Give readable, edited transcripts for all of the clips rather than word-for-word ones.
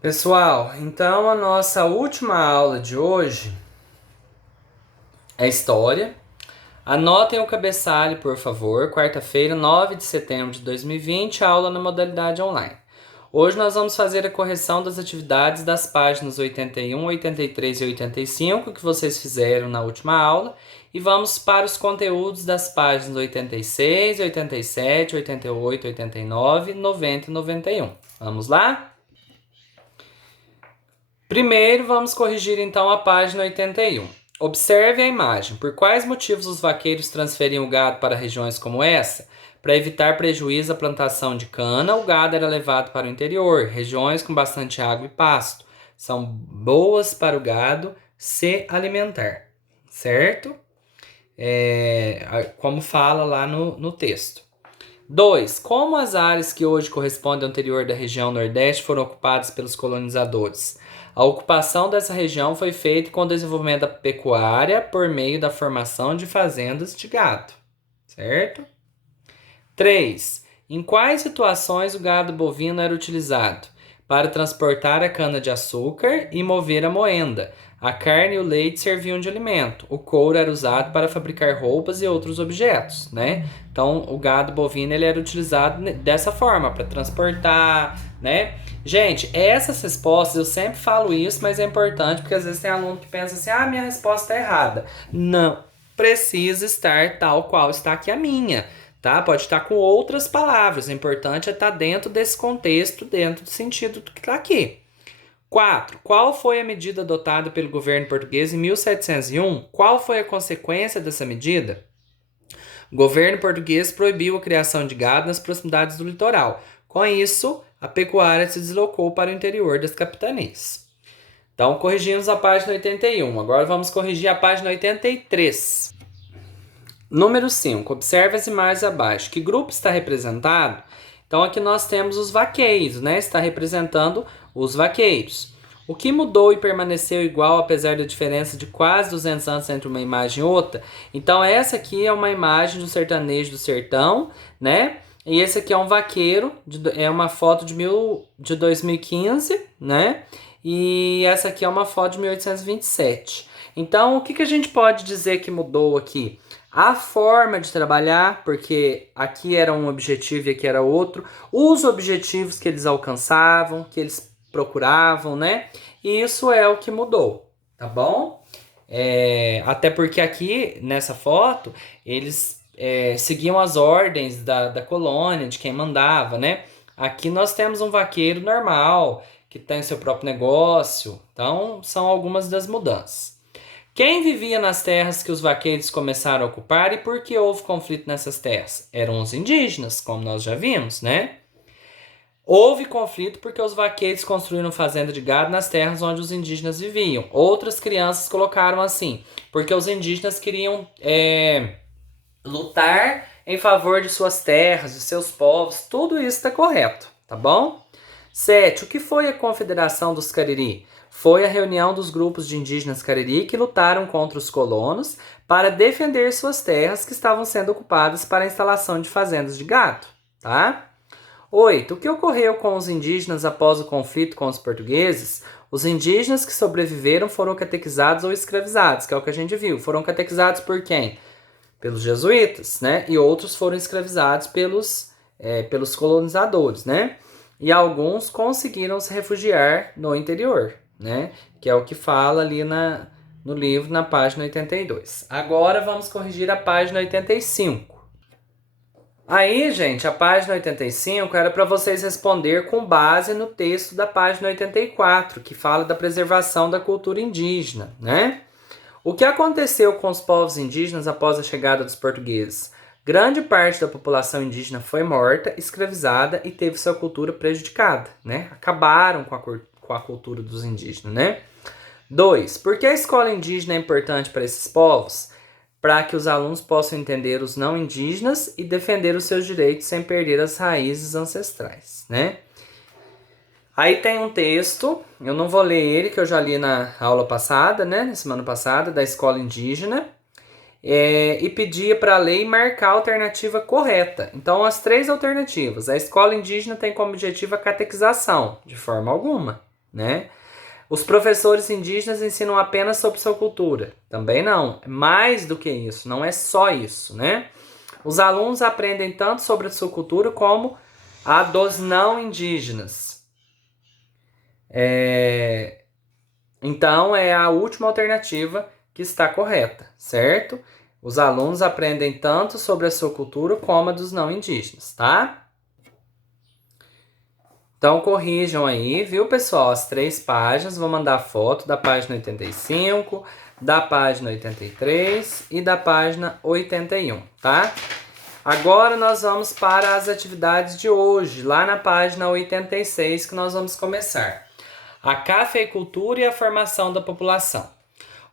Pessoal, então a nossa última aula de hoje é História. Anotem o cabeçalho, por favor. Quarta-feira, 9 de setembro de 2020, aula na modalidade online. Hoje nós vamos fazer a correção das atividades das páginas 81, 83 e 85 que vocês fizeram na última aula e vamos para os conteúdos das páginas 86, 87, 88, 89, 90 e 91. Vamos lá? Primeiro, vamos corrigir então a página 81. Observe a imagem. Por quais motivos os vaqueiros transferiam o gado para regiões como essa? Para evitar prejuízo à plantação de cana, o gado era levado para o interior, regiões com bastante água e pasto. São boas para o gado se alimentar, certo? Como fala lá no texto. 2. Como as áreas que hoje correspondem ao interior da região Nordeste foram ocupadas pelos colonizadores? A ocupação dessa região foi feita com o desenvolvimento da pecuária por meio da formação de fazendas de gado, certo? 3. Em quais situações o gado bovino era utilizado? Para transportar a cana-de-açúcar e mover a moenda. A carne e o leite serviam de alimento. O couro era usado para fabricar roupas e outros objetos, né? Então, o gado bovino ele era utilizado dessa forma, para transportar, né? Gente, essas respostas, eu sempre falo isso, mas é importante, porque às vezes tem aluno que pensa assim, minha resposta está errada. Não precisa estar tal qual está aqui a minha, tá? Pode estar com outras palavras, o importante é estar dentro desse contexto, dentro do sentido do que está aqui. 4. Qual foi a medida adotada pelo governo português em 1701? Qual foi a consequência dessa medida? O governo português proibiu a criação de gado nas proximidades do litoral. Com isso, a pecuária se deslocou para o interior das capitanias. Então, corrigimos a página 81. Agora vamos corrigir a página 83. Número 5. Observe as imagens abaixo. Que grupo está representado? Então, aqui nós temos os vaqueiros, né? Está representando os vaqueiros. O que mudou e permaneceu igual apesar da diferença de quase 200 anos entre uma imagem e outra? Então, essa aqui é uma imagem do sertanejo do sertão, né? E esse aqui é um vaqueiro, é uma foto de 2015, né? E essa aqui é uma foto de 1827. Então, o que a gente pode dizer que mudou aqui? A forma de trabalhar, porque aqui era um objetivo e aqui era outro. Os objetivos que eles alcançavam, que eles procuravam, né? E isso é o que mudou, tá bom? Até porque aqui, nessa foto, eles seguiam as ordens da colônia, de quem mandava, né? Aqui nós temos um vaqueiro normal, que tem seu próprio negócio. Então, são algumas das mudanças. Quem vivia nas terras que os vaqueiros começaram a ocupar e por que houve conflito nessas terras? Eram os indígenas, como nós já vimos, né? Houve conflito porque os vaqueiros construíram fazenda de gado nas terras onde os indígenas viviam. Outras crianças colocaram assim, porque os indígenas queriam lutar em favor de suas terras, de seus povos. Tudo isso está correto, tá bom? 7. O que foi a Confederação dos Cariri? Foi a reunião dos grupos de indígenas Cariri que lutaram contra os colonos para defender suas terras que estavam sendo ocupadas para a instalação de fazendas de gado, tá? 8. O que ocorreu com os indígenas após o conflito com os portugueses? Os indígenas que sobreviveram foram catequizados ou escravizados, que é o que a gente viu. Foram catequizados por quem? Pelos jesuítas, né? E outros foram escravizados pelos colonizadores, né? E alguns conseguiram se refugiar no interior, né? Que é o que fala ali no livro, na página 82. Agora vamos corrigir a página 85. Aí, gente, a página 85 era para vocês responder com base no texto da página 84, que fala da preservação da cultura indígena, né? O que aconteceu com os povos indígenas após a chegada dos portugueses? Grande parte da população indígena foi morta, escravizada e teve sua cultura prejudicada, né? Acabaram com a cultura dos indígenas, né? 2. Por que a escola indígena é importante para esses povos? Para que os alunos possam entender os não indígenas e defender os seus direitos sem perder as raízes ancestrais, né? Aí tem um texto, eu não vou ler ele, que eu já li na aula passada, né? Na semana passada, da escola indígena. E pedia para ler e marcar a alternativa correta. Então, as 3 alternativas. A escola indígena tem como objetivo a catequização, de forma alguma, né? Os professores indígenas ensinam apenas sobre sua cultura. Também não. É mais do que isso. Não é só isso, né? Os alunos aprendem tanto sobre a sua cultura como a dos não indígenas. Então, é a última alternativa que está correta, certo? Os alunos aprendem tanto sobre a sua cultura como a dos não indígenas, tá? Então, corrijam aí, viu, pessoal? As 3 páginas. Vou mandar foto da página 85, da página 83 e da página 81, tá? Agora nós vamos para as atividades de hoje, lá na página 86, que nós vamos começar. A cafeicultura e a formação da população.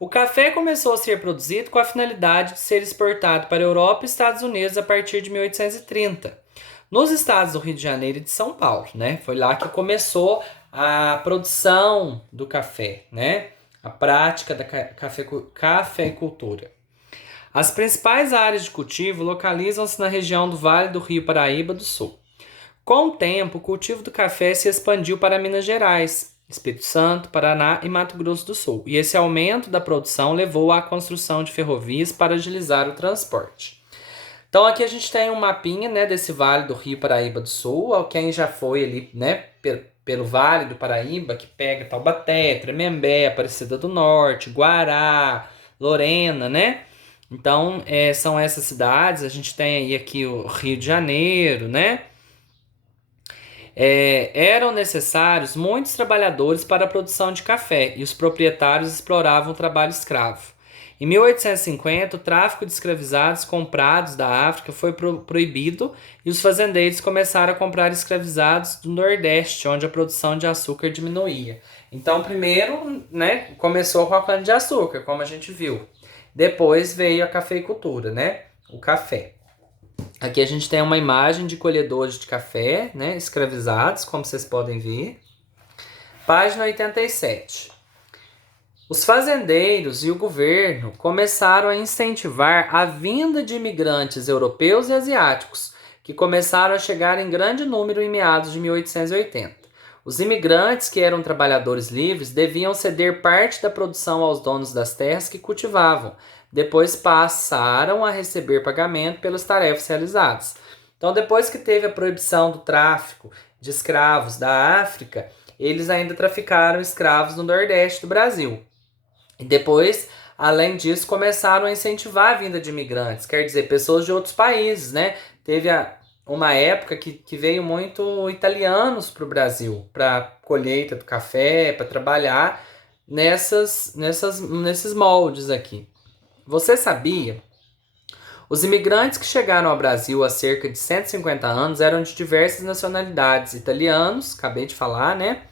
O café começou a ser produzido com a finalidade de ser exportado para a Europa e Estados Unidos a partir de 1830. Nos estados do Rio de Janeiro e de São Paulo, né? Foi lá que começou a produção do café, né? A prática da cafeicultura. As principais áreas de cultivo localizam-se na região do Vale do Rio Paraíba do Sul. Com o tempo, o cultivo do café se expandiu para Minas Gerais, Espírito Santo, Paraná e Mato Grosso do Sul. E esse aumento da produção levou à construção de ferrovias para agilizar o transporte. Então aqui a gente tem um mapinha, né, desse Vale do Rio Paraíba do Sul. Quem já foi ali, né, pelo Vale do Paraíba, que pega Taubaté, Tremembé, Aparecida do Norte, Guará, Lorena, né? Então são essas cidades. A gente tem aí aqui o Rio de Janeiro, né? Eram necessários muitos trabalhadores para a produção de café e os proprietários exploravam o trabalho escravo. Em 1850, o tráfico de escravizados comprados da África foi proibido e os fazendeiros começaram a comprar escravizados do Nordeste, onde a produção de açúcar diminuía. Então, primeiro, né, começou com a cana-de-açúcar, como a gente viu. Depois veio a cafeicultura, né, o café. Aqui a gente tem uma imagem de colhedores de café, né, escravizados, como vocês podem ver. Página 87. Os fazendeiros e o governo começaram a incentivar a vinda de imigrantes europeus e asiáticos, que começaram a chegar em grande número em meados de 1880. Os imigrantes, que eram trabalhadores livres, deviam ceder parte da produção aos donos das terras que cultivavam. Depois passaram a receber pagamento pelas tarefas realizadas. Então, depois que teve a proibição do tráfico de escravos da África, eles ainda traficaram escravos no Nordeste do Brasil. E depois, além disso, começaram a incentivar a vinda de imigrantes, quer dizer, pessoas de outros países, né? Teve uma época que veio muito italianos para o Brasil, para colheita do café, para trabalhar nesses moldes aqui. Você sabia? Os imigrantes que chegaram ao Brasil há cerca de 150 anos eram de diversas nacionalidades: italianos, acabei de falar, né?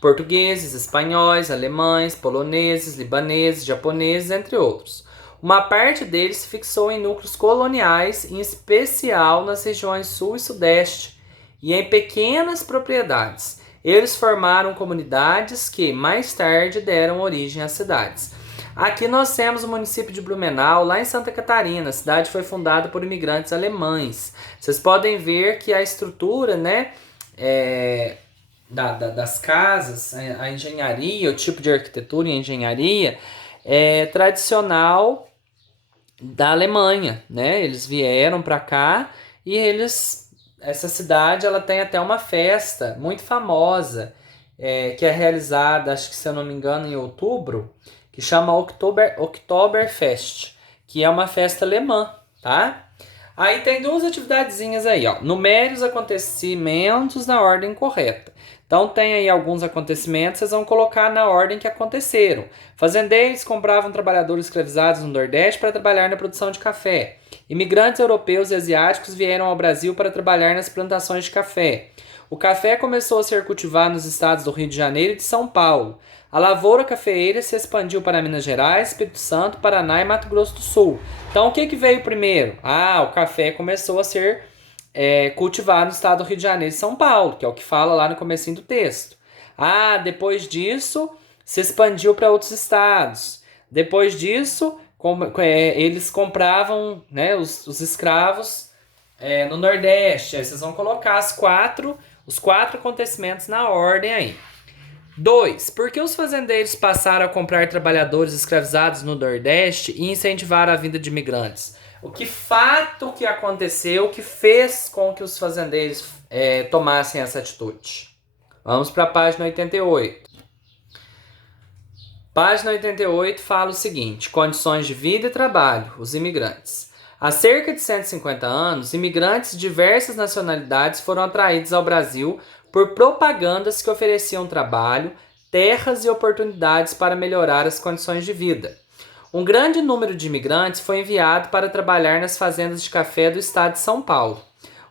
Portugueses, espanhóis, alemães, poloneses, libaneses, japoneses, entre outros. Uma parte deles se fixou em núcleos coloniais, em especial nas regiões sul e sudeste, e em pequenas propriedades. Eles formaram comunidades que, mais tarde, deram origem às cidades. Aqui nós temos o município de Blumenau, lá em Santa Catarina. A cidade foi fundada por imigrantes alemães. Vocês podem ver que a estrutura, né, das casas, a engenharia, o tipo de arquitetura e engenharia é tradicional da Alemanha, né? Eles vieram para cá e essa cidade ela tem até uma festa muito famosa que é realizada, acho que se eu não me engano, em outubro, que chama Oktoberfest, que é uma festa alemã, tá? Aí tem 2 atividadezinhas aí, ó. Numere os acontecimentos na ordem correta. Então tem aí alguns acontecimentos, vocês vão colocar na ordem que aconteceram. Fazendeiros compravam trabalhadores escravizados no Nordeste para trabalhar na produção de café. Imigrantes europeus e asiáticos vieram ao Brasil para trabalhar nas plantações de café. O café começou a ser cultivado nos estados do Rio de Janeiro e de São Paulo. A lavoura cafeeira se expandiu para Minas Gerais, Espírito Santo, Paraná e Mato Grosso do Sul. Então, o que veio primeiro? O café começou a ser cultivado no estado do Rio de Janeiro e São Paulo, que é o que fala lá no comecinho do texto. Depois disso, se expandiu para outros estados. Depois disso, eles compravam, né, os escravos no Nordeste. Aí vocês vão colocar os quatro acontecimentos na ordem aí. 2. Por que os fazendeiros passaram a comprar trabalhadores escravizados no Nordeste e incentivaram a vinda de imigrantes? O que fato que aconteceu que fez com que os fazendeiros tomassem essa atitude? Vamos para a página 88. Página 88 fala o seguinte: condições de vida e trabalho, os imigrantes. Há cerca de 150 anos, imigrantes de diversas nacionalidades foram atraídos ao Brasil por propagandas que ofereciam trabalho, terras e oportunidades para melhorar as condições de vida. Um grande número de imigrantes foi enviado para trabalhar nas fazendas de café do estado de São Paulo.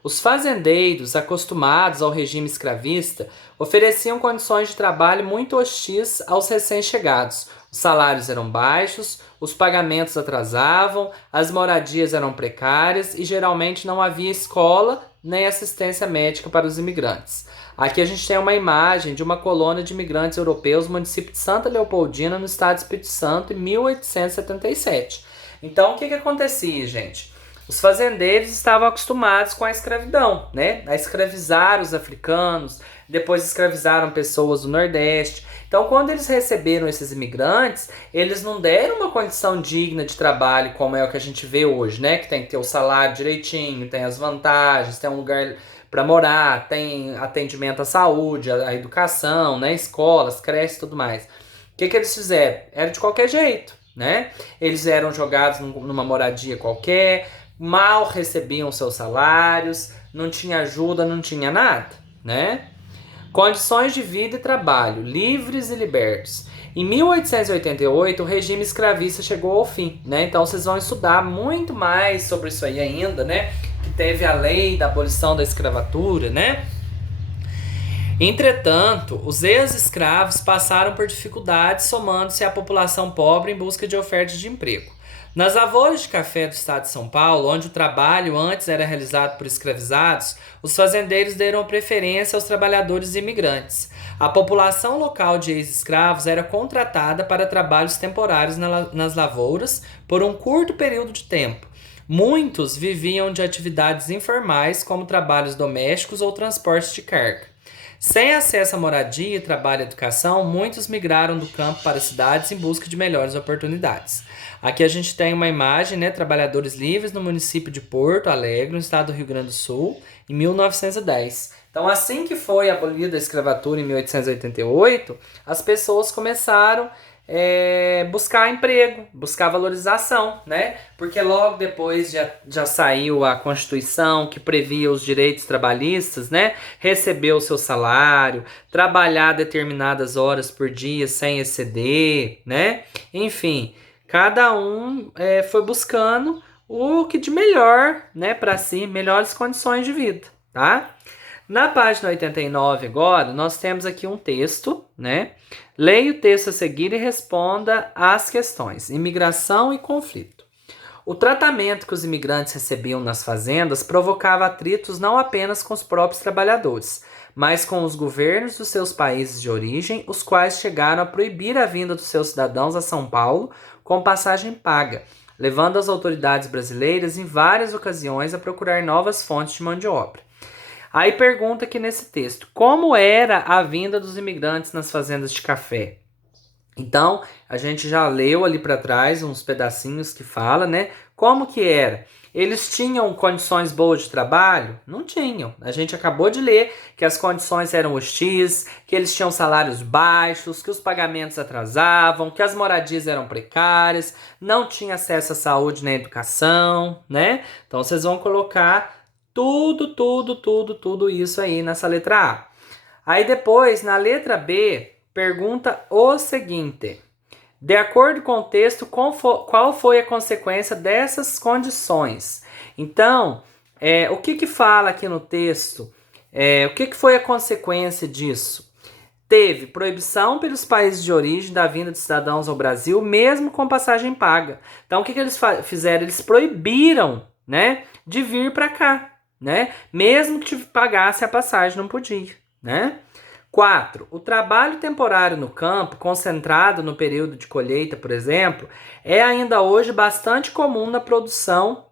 Os fazendeiros, acostumados ao regime escravista, ofereciam condições de trabalho muito hostis aos recém-chegados. Os salários eram baixos, os pagamentos atrasavam, as moradias eram precárias e geralmente não havia escola nem assistência médica para os imigrantes. Aqui a gente tem uma imagem de uma colônia de imigrantes europeus no município de Santa Leopoldina, no estado do Espírito Santo, em 1877. Então, o que acontecia, gente? Os fazendeiros estavam acostumados com a escravidão, né? A escravizar os africanos, depois escravizaram pessoas do Nordeste. Então, quando eles receberam esses imigrantes, eles não deram uma condição digna de trabalho, como é o que a gente vê hoje, né? Que tem que ter o salário direitinho, tem as vantagens, tem um lugar para morar, tem atendimento à saúde, à educação, né? Escolas, creches e tudo mais. O que eles fizeram? Era de qualquer jeito, né? Eles eram jogados numa moradia qualquer, mal recebiam seus salários, não tinha ajuda, não tinha nada, né? Condições de vida e trabalho, livres e libertos. Em 1888, o regime escravista chegou ao fim, né? Então vocês vão estudar muito mais sobre isso aí ainda, né? Que teve a lei da abolição da escravatura, né? Entretanto, os ex-escravos passaram por dificuldades somando-se à população pobre em busca de ofertas de emprego. Nas lavouras de café do estado de São Paulo, onde o trabalho antes era realizado por escravizados, os fazendeiros deram preferência aos trabalhadores imigrantes. A população local de ex-escravos era contratada para trabalhos temporários nas lavouras por um curto período de tempo. Muitos viviam de atividades informais, como trabalhos domésticos ou transportes de carga. Sem acesso à moradia, trabalho e educação, muitos migraram do campo para as cidades em busca de melhores oportunidades. Aqui a gente tem uma imagem, né, trabalhadores livres no município de Porto Alegre, no estado do Rio Grande do Sul, em 1910. Então, assim que foi abolida a escravatura em 1888, as pessoas começaram buscar emprego, buscar valorização, né? Porque logo depois já saiu a Constituição que previa os direitos trabalhistas, né? Receber o seu salário, trabalhar determinadas horas por dia sem exceder, né? Enfim, cada um foi buscando o que de melhor, né, para si, melhores condições de vida, tá? Na página 89 agora, nós temos aqui um texto, né? Leia o texto a seguir e responda às questões. Imigração e conflito. O tratamento que os imigrantes recebiam nas fazendas provocava atritos não apenas com os próprios trabalhadores, mas com os governos dos seus países de origem, os quais chegaram a proibir a vinda dos seus cidadãos a São Paulo com passagem paga, levando as autoridades brasileiras em várias ocasiões a procurar novas fontes de mão de obra. Aí pergunta aqui nesse texto, como era a vinda dos imigrantes nas fazendas de café? Então, a gente já leu ali para trás uns pedacinhos que fala, né? Como que era? Eles tinham condições boas de trabalho? Não tinham. A gente acabou de ler que as condições eram hostis, que eles tinham salários baixos, que os pagamentos atrasavam, que as moradias eram precárias, não tinha acesso à saúde nem à educação, né? Então, vocês vão colocar tudo isso aí nessa letra A. Aí depois, na letra B, pergunta o seguinte: de acordo com o texto, qual foi a consequência dessas condições? Então, o que fala aqui no texto? O que foi a consequência disso? Teve proibição pelos países de origem da vinda de cidadãos ao Brasil, mesmo com passagem paga. Então, o que eles fizeram? Eles proibiram, né, de vir para cá, né? Mesmo que pagasse a passagem, não podia, né? 4. O trabalho temporário no campo, concentrado no período de colheita, por exemplo, é ainda hoje bastante comum na produção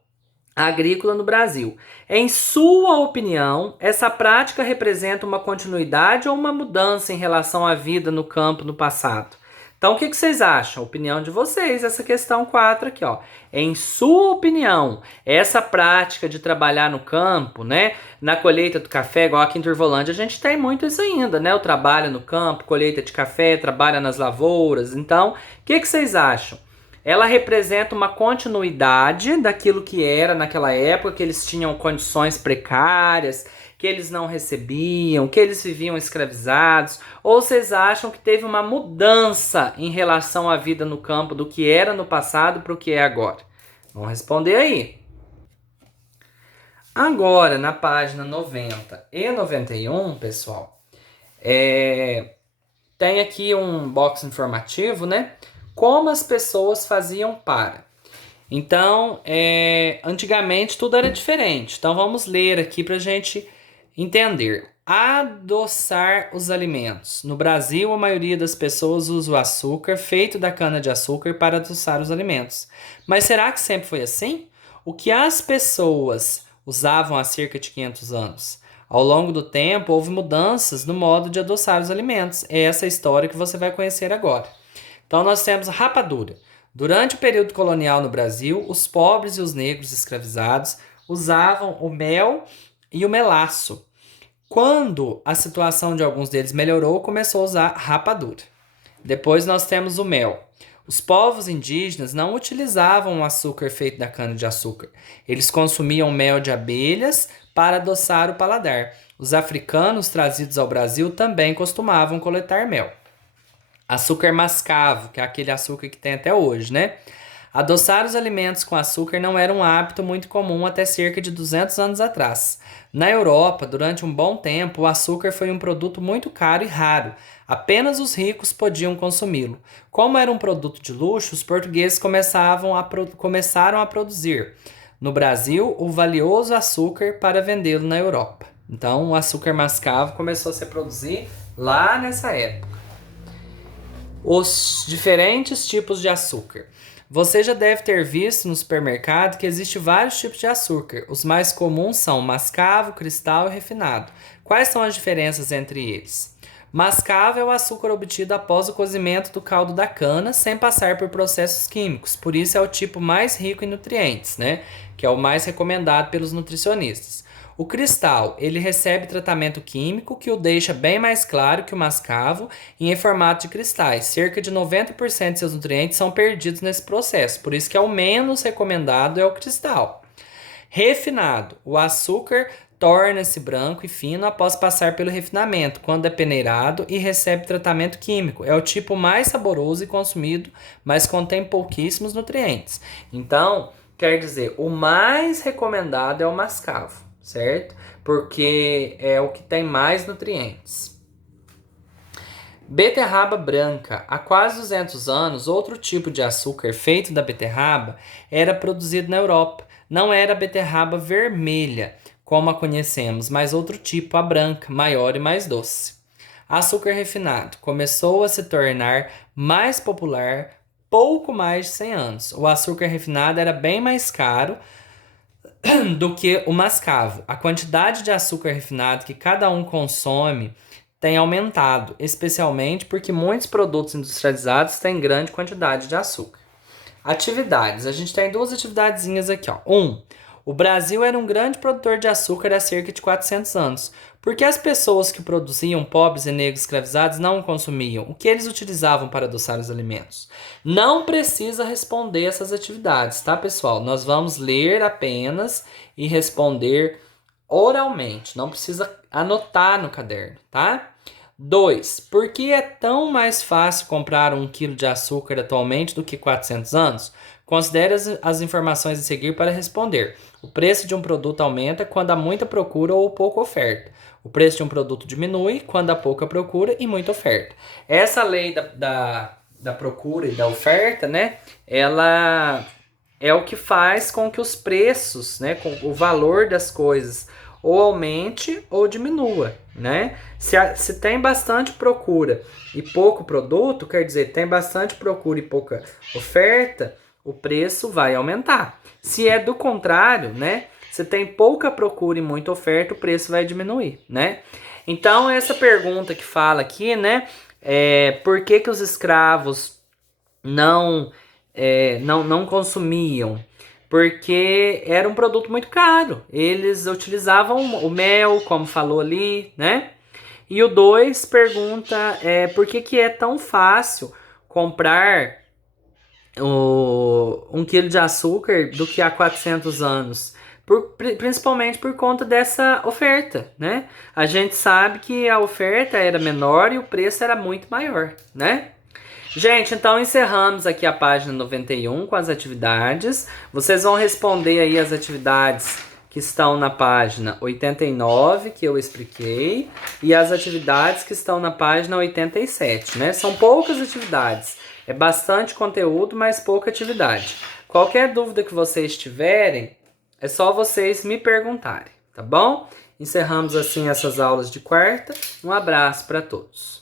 agrícola no Brasil. Em sua opinião, essa prática representa uma continuidade ou uma mudança em relação à vida no campo no passado? Então, o que vocês acham? Opinião de vocês, essa questão 4 aqui, ó. Em sua opinião, essa prática de trabalhar no campo, né, na colheita do café, igual aqui em Turvolândia, a gente tem muito isso ainda, né? O trabalho no campo, colheita de café, trabalha nas lavouras. Então, o que vocês acham? Ela representa uma continuidade daquilo que era naquela época, que eles tinham condições precárias, que eles não recebiam, que eles viviam escravizados? Ou vocês acham que teve uma mudança em relação à vida no campo do que era no passado para o que é agora? Vamos responder aí. Agora, na página 90 e 91, pessoal, tem aqui um box informativo, né? Como as pessoas faziam para. Então, antigamente tudo era diferente. Então, vamos ler aqui para a gente entender. Adoçar os alimentos. No Brasil, a maioria das pessoas usa o açúcar feito da cana-de-açúcar para adoçar os alimentos. Mas será que sempre foi assim? O que as pessoas usavam há cerca de 500 anos? Ao longo do tempo, houve mudanças no modo de adoçar os alimentos. É essa história que você vai conhecer agora. Então, nós temos rapadura. Durante o período colonial no Brasil, os pobres e os negros escravizados usavam o mel e o melaço. Quando a situação de alguns deles melhorou, começou a usar rapadura. Depois nós temos o mel. Os povos indígenas não utilizavam o açúcar feito da cana-de-açúcar. Eles consumiam mel de abelhas para adoçar o paladar. Os africanos trazidos ao Brasil também costumavam coletar mel. Açúcar mascavo, que é aquele açúcar que tem até hoje, né? Adoçar os alimentos com açúcar não era um hábito muito comum até cerca de 200 anos atrás. Na Europa, durante um bom tempo, o açúcar foi um produto muito caro e raro. Apenas os ricos podiam consumi-lo. Como era um produto de luxo, os portugueses começaram a produzir no Brasil o valioso açúcar para vendê-lo na Europa. Então, o açúcar mascavo começou a se produzir lá nessa época. Os diferentes tipos de açúcar. Você já deve ter visto no supermercado que existem vários tipos de açúcar. Os mais comuns são mascavo, cristal e refinado. Quais são as diferenças entre eles? Mascavo é o açúcar obtido após o cozimento do caldo da cana, sem passar por processos químicos. Por isso é o tipo mais rico em nutrientes, né? Que é o mais recomendado pelos nutricionistas. O cristal, ele recebe tratamento químico que o deixa bem mais claro que o mascavo e em formato de cristais. Cerca de 90% de seus nutrientes são perdidos nesse processo, por isso que é o menos recomendado é o cristal. Refinado, o açúcar torna-se branco e fino após passar pelo refinamento, quando é peneirado e recebe tratamento químico. É o tipo mais saboroso e consumido, mas contém pouquíssimos nutrientes. Então, quer dizer, o mais recomendado é o mascavo, certo? Porque é o que tem mais nutrientes. Beterraba branca. Há quase 200 anos, outro tipo de açúcar feito da beterraba era produzido na Europa. Não era a beterraba vermelha, como a conhecemos, mas outro tipo, a branca, maior e mais doce. Açúcar refinado. Começou a se tornar mais popular pouco mais de 100 anos. O açúcar refinado era bem mais caro do que o mascavo. A quantidade de açúcar refinado que cada um consome tem aumentado, especialmente porque muitos produtos industrializados têm grande quantidade de açúcar. Atividades. A gente tem duas atividadezinhas aqui, ó. O Brasil era um grande produtor de açúcar há cerca de 400 anos. Por que as pessoas que produziam, pobres e negros escravizados, não o consumiam? O que eles utilizavam para adoçar os alimentos? Não precisa responder essas atividades, tá, pessoal? Nós vamos ler apenas e responder oralmente. Não precisa anotar no caderno, tá? 2. Por que é tão mais fácil comprar 1 kg de açúcar atualmente do que 400 anos? Considere as informações a seguir para responder. O preço de um produto aumenta quando há muita procura ou pouca oferta. O preço de um produto diminui quando há pouca procura e muita oferta. Essa lei da procura e da oferta, né? Ela é o que faz com que os preços, né? Com o valor das coisas ou aumente ou diminua, né? Se tem bastante procura e pouco produto, quer dizer, tem bastante procura e pouca oferta, o preço vai aumentar. Se é do contrário, né? Você tem pouca procura e muita oferta, o preço vai diminuir, né? Então, essa pergunta que fala aqui, né? Por que que os escravos não consumiam? Porque era um produto muito caro. Eles utilizavam o mel, como falou ali, né? E o 2 pergunta por que que é tão fácil comprar 1 quilo de açúcar do que há 400 anos. Principalmente por conta dessa oferta, né? A gente sabe que a oferta era menor e o preço era muito maior, né? Gente, então encerramos aqui a página 91 com as atividades. Vocês vão responder aí as atividades que estão na página 89, que eu expliquei, e as atividades que estão na página 87, né? São poucas atividades. É bastante conteúdo, mas pouca atividade. Qualquer dúvida que vocês tiverem, é só vocês me perguntarem, tá bom? Encerramos assim essas aulas de quarta. Um abraço para todos.